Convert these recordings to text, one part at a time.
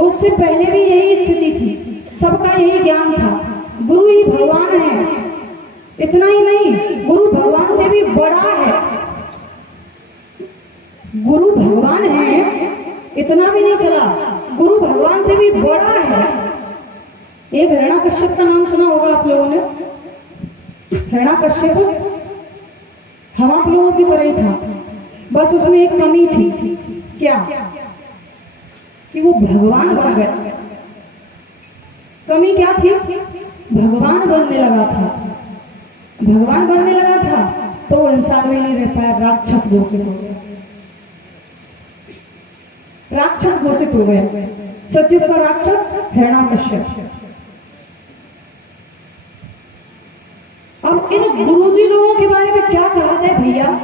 तो उससे पहले भी यही स्थिति थी, सबका यही ज्ञान था, गुरु ही भगवान है। इतना ही नहीं, गुरु भगवान से भी बड़ा है। गुरु भगवान है, इतना भी नहीं चला, गुरु भगवान से भी बड़ा है। एक हिरण्यकश्यप का नाम सुना होगा आप लोगों ने। हिरण्यकश्यप हम आप लोगों की तरह ही था, बस उसमें एक कमी थी। क्या? कि वो भगवान बन गया। कमी क्या थी? भगवान बनने लगा था। भगवान बनने लगा था तो वो इंसान भी नहीं रह पाया, राक्षस घोषित हो गया। राक्षस घोषित हो गया। सतयुग का राक्षस हिरण्यकश्यप। अब इन गुरुजी लोगों के बारे में क्या कहा जाए भैया?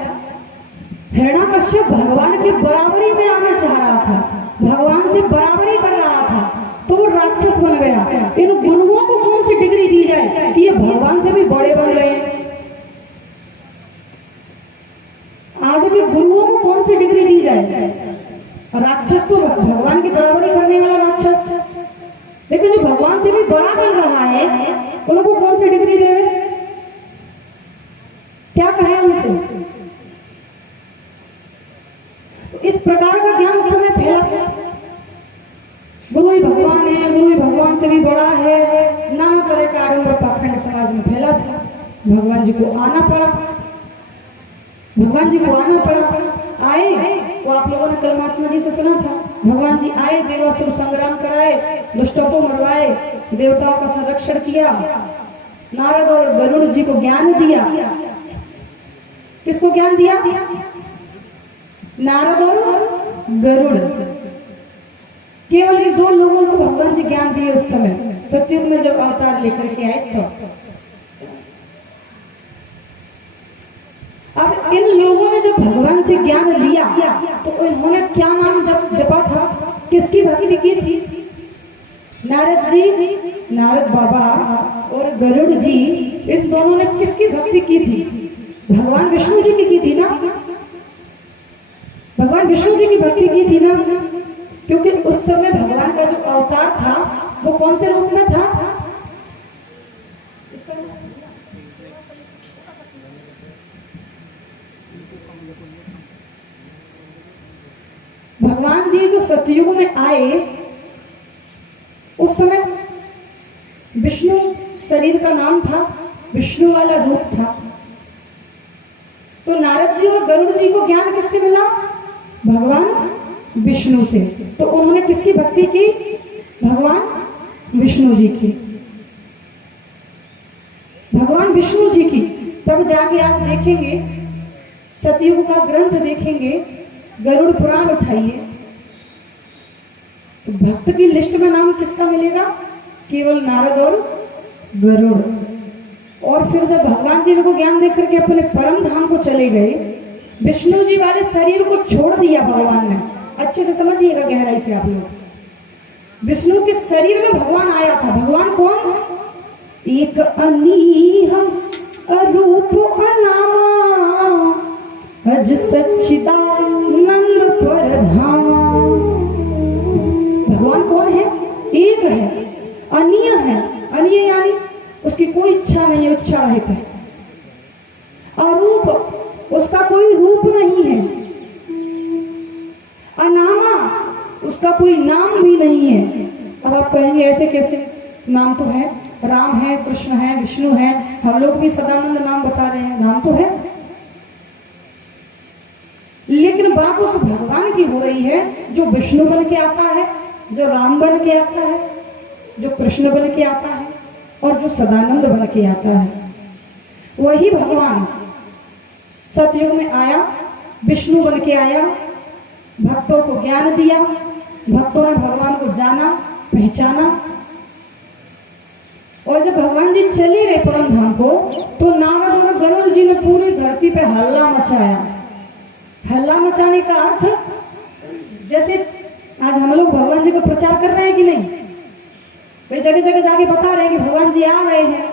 हिरण्यकश्यप भगवान के बराबरी में आना चाह रहा था, भगवान से बराबरी कर रहा था, तो वो राक्षस बन गया। इन गुरुओं को कौन सी डिग्री दी जाए कि ये भगवान से भी बड़े बन रहे हैं? आज के गुरुओं को कौन सी डिग्री दी जाए? राक्षस तो भगवान की बराबरी करने वाला राक्षस, लेकिन जो भगवान से भी बड़ा बन रहा है उनको कौन सी डिग्री देवे? क्या कहें उनसे? तो इस प्रकार का ज्ञान उस समय फैला। गुरु ही भगवान है, गुरु ही भगवान से भी बड़ा है, नाना तरह का आडंबर पाखंड समाज में फैला था। भगवान जी को आना पड़ा, भगवान जी को आना पड़ा। आए वो आप लोगों ने कल महात्मा जी से सुना था, भगवान जी आए, देवासुर संग्राम कराए, दुष्टों को मरवाए, देवताओं का संरक्षण किया, नारद और गरुड़ जी को ज्ञान दिया। किसको ज्ञान दिया? नारद और गरुड़। केवल इन दो लोगों को भगवान जी ज्ञान दिए उस समय, सतयुग में जब अवतार लेकर के आए तो। अब इन लोगों ने जब भगवान से ज्ञान लिया तो इन्होंने क्या नाम जपा था? किसकी भक्ति की थी? नारद जी, नारद बाबा और गरुड़ जी, इन दोनों ने किसकी भक्ति की थी? भगवान विष्णु जी की थी ना। भगवान विष्णु जी की भक्ति की थी ना, क्योंकि उस समय भगवान का जो अवतार था वो कौन से रूप में था? भगवान जी जो सतयुग में आए उस समय विष्णु शरीर का नाम था, विष्णु वाला रूप था। तो नारद जी और गरुड़ जी को ज्ञान किससे मिला? भगवान विष्णु से। तो उन्होंने किसकी भक्ति की? भगवान विष्णु जी की, भगवान विष्णु जी की। तब जाके आज देखेंगे, सतयुग का ग्रंथ देखेंगे, गरुड़ पुराण उठाइए तो भक्त की लिस्ट में नाम किसका मिलेगा? केवल नारद और गरुड़। और फिर जब भगवान जी को ज्ञान देकर के अपने परम धाम को चले गए, विष्णु जी वाले शरीर को छोड़ दिया भगवान ने। अच्छे से समझिएगा गहराई से आप लोग। विष्णु के शरीर में भगवान आया था। भगवान कौन? एक अनीह अरूप अनामा अज सच्चिदानंद परधामा। भगवान कौन है? एक है, अनीय है। अनीय यानी उसकी कोई इच्छा नहीं है, इच्छा रहित है। अरूप, उसका कोई रूप नहीं है। अनामा, उसका कोई नाम भी नहीं है। अब आप कहेंगे ऐसे कैसे? नाम तो है, राम है, कृष्ण है, विष्णु है, हम लोग भी सदानंद नाम बता रहे हैं, नाम तो है। लेकिन बात उस भगवान की हो रही है जो विष्णु बन के आता है, जो राम बन के आता है, जो कृष्ण बन के आता है और जो सदानंद बन के आता है। वही भगवान सतयुग में आया, विष्णु बन के आया, भक्तों को ज्ञान दिया, भक्तों ने भगवान को जाना, पहचाना। और जब भगवान जी चले गए परम धाम को तो नारद और गरुड़ जी ने पूरी धरती पे हल्ला मचाया। हल्ला मचाने का अर्थ, जैसे आज हम लोग भगवान जी को प्रचार कर रहे हैं कि नहीं, वे जगह जगह जाके बता रहे हैं कि भगवान जी आ गए हैं।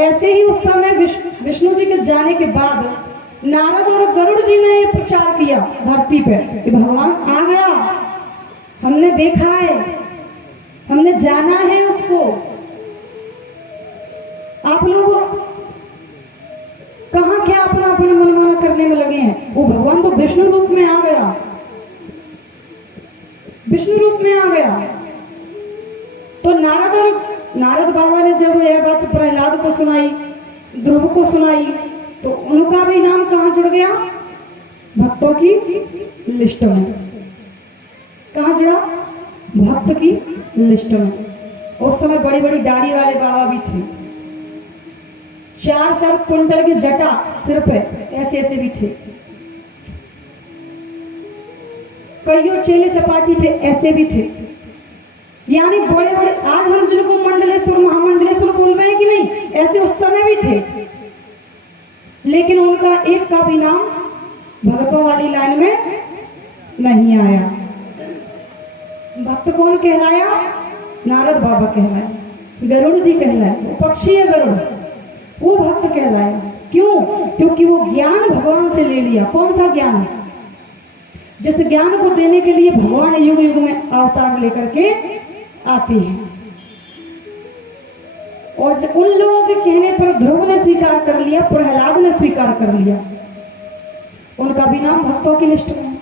ऐसे ही उस समय विष्णु जी के जाने के बाद नारद और गरुड़ जी ने प्रचार किया धरती पे कि भगवान आ गया, हमने देखा है, हमने जाना है उसको। आप लोग कहां क्या अपना अपना मनमाना करने में लगे हैं। वो भगवान तो विष्णु रूप में आ गया, विष्णु रूप में आ गया। तो नारद बाबा ने जब यह बात प्रहलाद को सुनाई, ध्रुव को सुनाई, तो उनका भी नाम कहां जुड़ गया, भक्तों की लिस्ट में। कहां जुड़ा, भक्त की लिस्ट में। उस समय बड़ी बड़ी दाढ़ी वाले बाबा भी थे, 4-4 कुंटल की जटा सिर पे ऐसे ऐसे भी थे। कईयों चेले चपाटी थे, ऐसे भी थे। यानी बड़े बड़े, आज हम जिनको मंडलेश्वर महामंडलेश्वर बोल रहे हैं कि नहीं, ऐसे उस समय भी थे। लेकिन उनका एक का भी नाम भक्तों वाली लाइन में नहीं आया। भक्त कौन कहलाया, नारद बाबा कहलाए, गरुड़ जी कहलाए। वो पक्षी है गरुड़, वो भक्त कहलाए। क्यों, क्योंकि वो ज्ञान भगवान से ले लिया। कौन सा ज्ञान, जिस ज्ञान को देने के लिए भगवान युग युग में अवतार लेकर के आते हैं। और उन लोगों के कहने पर ध्रुव ने स्वीकार कर लिया, प्रहलाद ने स्वीकार कर लिया, उनका भी नाम भक्तों की लिस्ट में।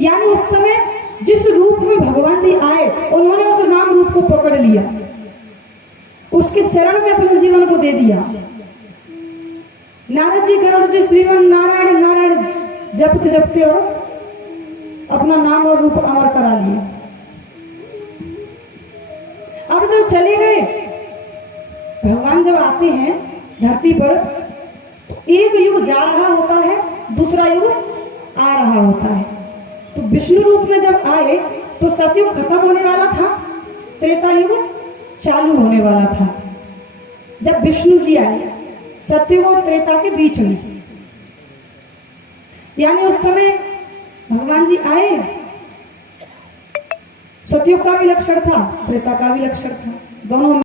यानी उस समय जिस रूप में भगवान जी आए, उन्होंने उस नाम रूप को पकड़ लिया, उसके चरण में अपने जीवन को दे दिया। नारद जी गरुड़ जी श्रीमन नारायण नारायण जपते जपते और अपना नाम और रूप अमर करा लिए। अब जब चले गए, भगवान जब आते हैं धरती पर, तो एक युग जा रहा होता है, दूसरा युग आ रहा होता है। तो विष्णु रूप में जब आए तो सतयुग खत्म होने वाला था, त्रेता युग चालू होने वाला था। जब विष्णु जी आए सतयुग और त्रेता के बीच में, यानी उस समय भगवान जी आए, सतयुग का भी लक्षण था, त्रेता का भी लक्षण था, दोनों